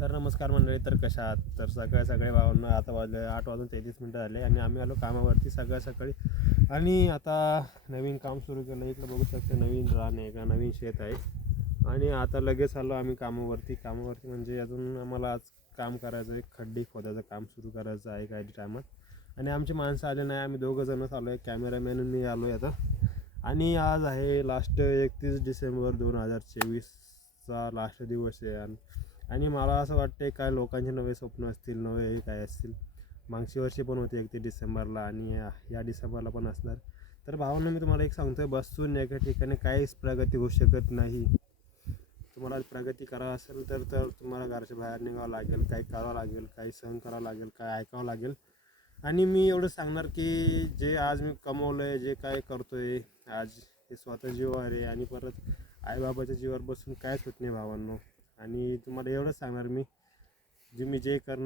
तर नमस्कार मंडळी. तर कशा आहात? तर सगळे भावांना आता वाजले 8:33 झाले आणि आम्ही आलो कामावरती सकाळी. आणि आता नवीन काम सुरू केलं. इकडं बघू शकते नवीन रान आहे का नवीन शेत आहे. आणि आता लगेच आलो आम्ही कामावरती म्हणजे अजून आम्हाला आज काम करायचं आहे. खड्डे खोदायचं काम सुरू करायचं आहे काही टायमात. आणि आमची माणसं आले नाही, आम्ही दोघंजणच आलो आहे. कॅमेरामॅन मी आलो आहे आता. आणि आज आहे लास्ट 31 डिसेंबर 2024चा लास्ट दिवस आहे. आणि मला असं वाटते काय लोकांचे नवे स्वप्न असतील, नवे काय असतील. मागच्या वर्षी पण होते 31 डिसेंबरला आणि या डिसेंबरला पण असणार. तर भावांनो, मी तुम्हाला एक सांगतोय, बसून एका ठिकाणी काहीच प्रगती होऊ शकत नाही. तुम्हाला प्रगती करा असेल तर तुम्हाला घराच्या बाहेर निघावं लागेल, काही करावं लागेल, काही सहन करावं लागेल, काय ऐकावं लागेल. आणि मी एवढं सांगणार की जे आज मी कमवलं आहे, जे काय करतो आहे आज, हे स्वतः जीवावर आहे. आणि परत आईबाबाच्या जीवावर बसून कायच होत नाही भावांनो. आणि तुम्हाला एवढंच सांगणार मी, जे करणार